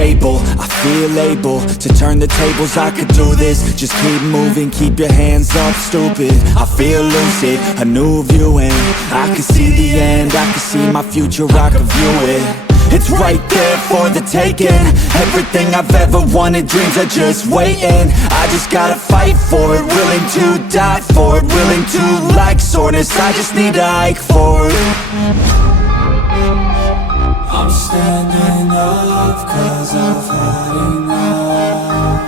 stable, I feel able to turn the tables. I could do this, just keep moving, keep your hands up, stupid. I feel lucid, a new view, and I can see the end, I can see my future, I can view it. It's right there for the taking. Everything I've ever wanted, dreams are just waiting. I just gotta fight for it, willing to die for it, willing to like soreness, I just need a hike for it. I'm standing up cause I've had enough.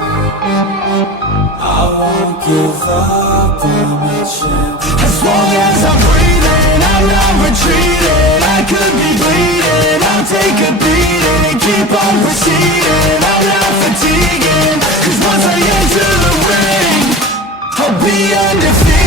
I won't give up, I'm a champ. As long as I'm breathing, I'm not retreating. I could be bleeding, I'll take a beating and keep on proceeding. I'm not fatiguing, cause once I enter the ring, I'll be undefeated.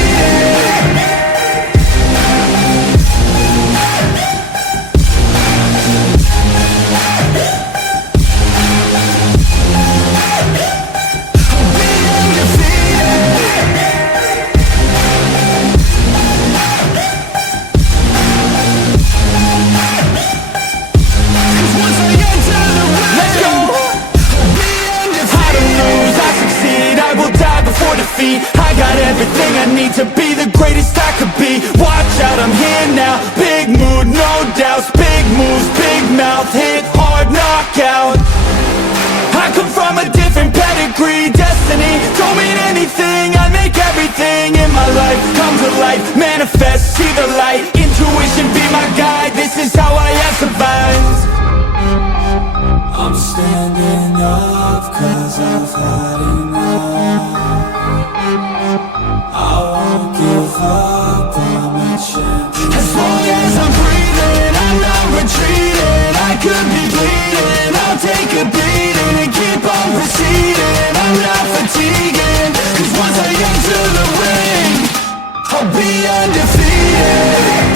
I got everything I need to be the greatest I could be. Watch out, I'm here now. Big mood, no doubts. Big moves, big mouth. Hit hard, knockout. I come from a different pedigree. Destiny don't mean anything. I make everything in my life come to life. Manifest, see the light. Intuition be my guide. This is how I have survived. I'm standing up cause I've had enough. I won't give up, I'm a champ. As long as I'm breathing, I'm not retreating. I could be bleeding, I'll take a beating and keep on proceeding. I'm not fatiguing, cause once I enter the ring, I'll be undefeated.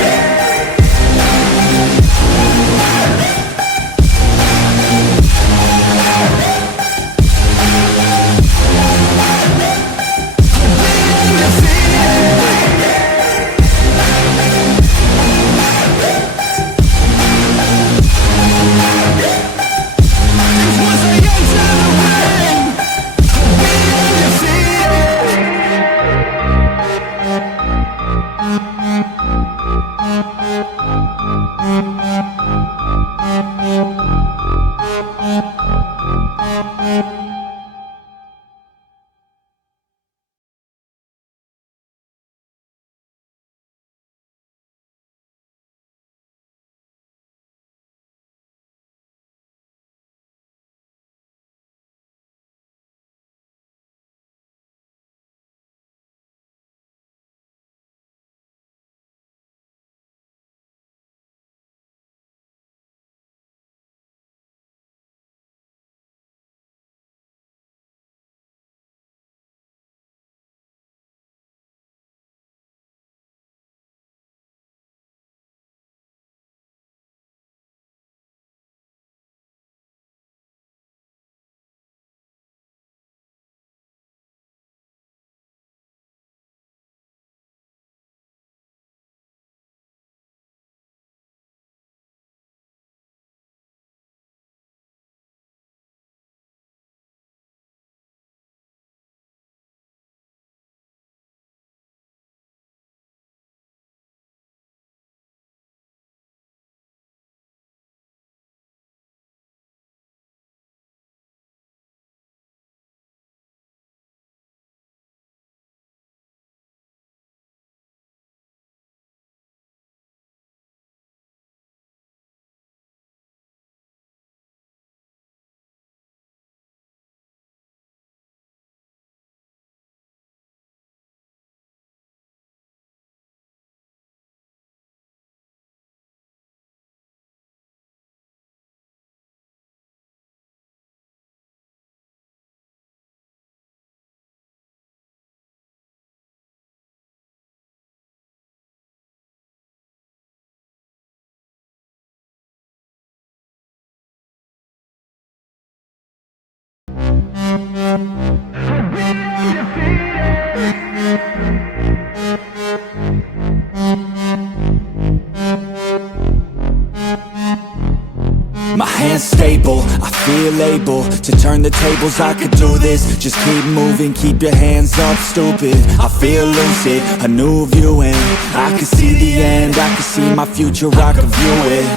My hands stable, I feel able to turn the tables, I could do this. Just keep moving, keep your hands up, stupid. I feel lucid, a new view, and I can see the end, I can see my future, I can view it.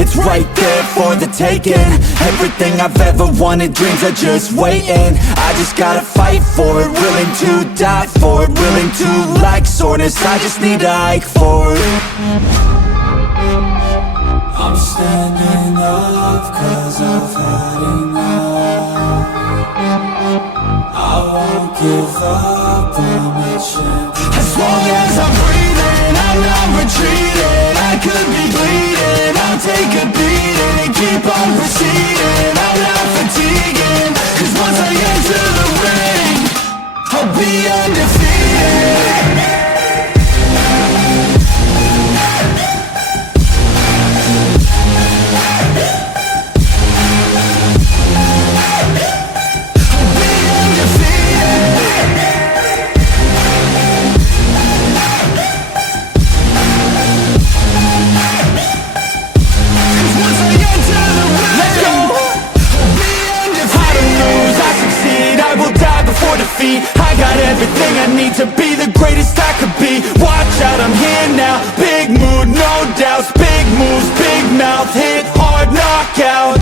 It's right there for the taking. Everything I've ever wanted, dreams are just waiting. I just gotta fight for it, willing to die for it, willing to like soreness, I just need a hike for it. I'm standing up 'cause I've had enough. I won't give up, I'm a champion. As long as I'm breathing, I'm not retreating. I could be bleeding, I'll take a beating and keep on proceeding. I'm not fatiguing, 'cause once I enter the ring, I'll be undefeated. I got everything I need to be the greatest I could be. Watch out, I'm here now. Big mood, no doubts. Big moves, big mouth. Hit hard, knockout.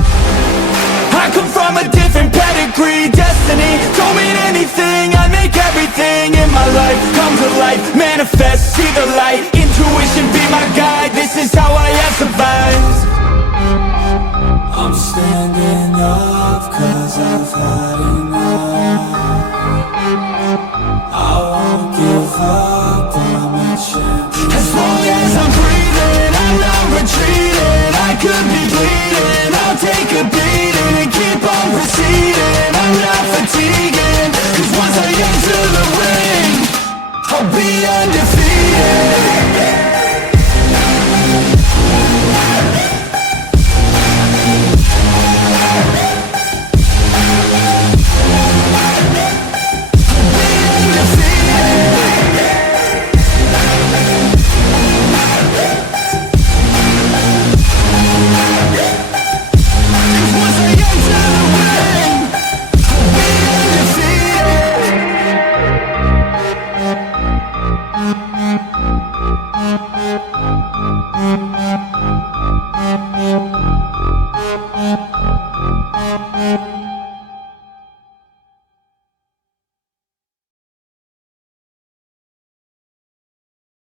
I come from a different pedigree. Destiny don't mean anything. I make everything in my life come to life. Manifest, see the light. Intuition be my guide. This is how I have survived. I'm standing up 'cause I've had enough. I won't give up, I'm a champion. As long as I'm breathing, I'm not retreating. I could be bleeding, I'll take a beating and keep on proceeding. I'm not fatiguing, 'cause once I enter the ring, I'll be undefeated.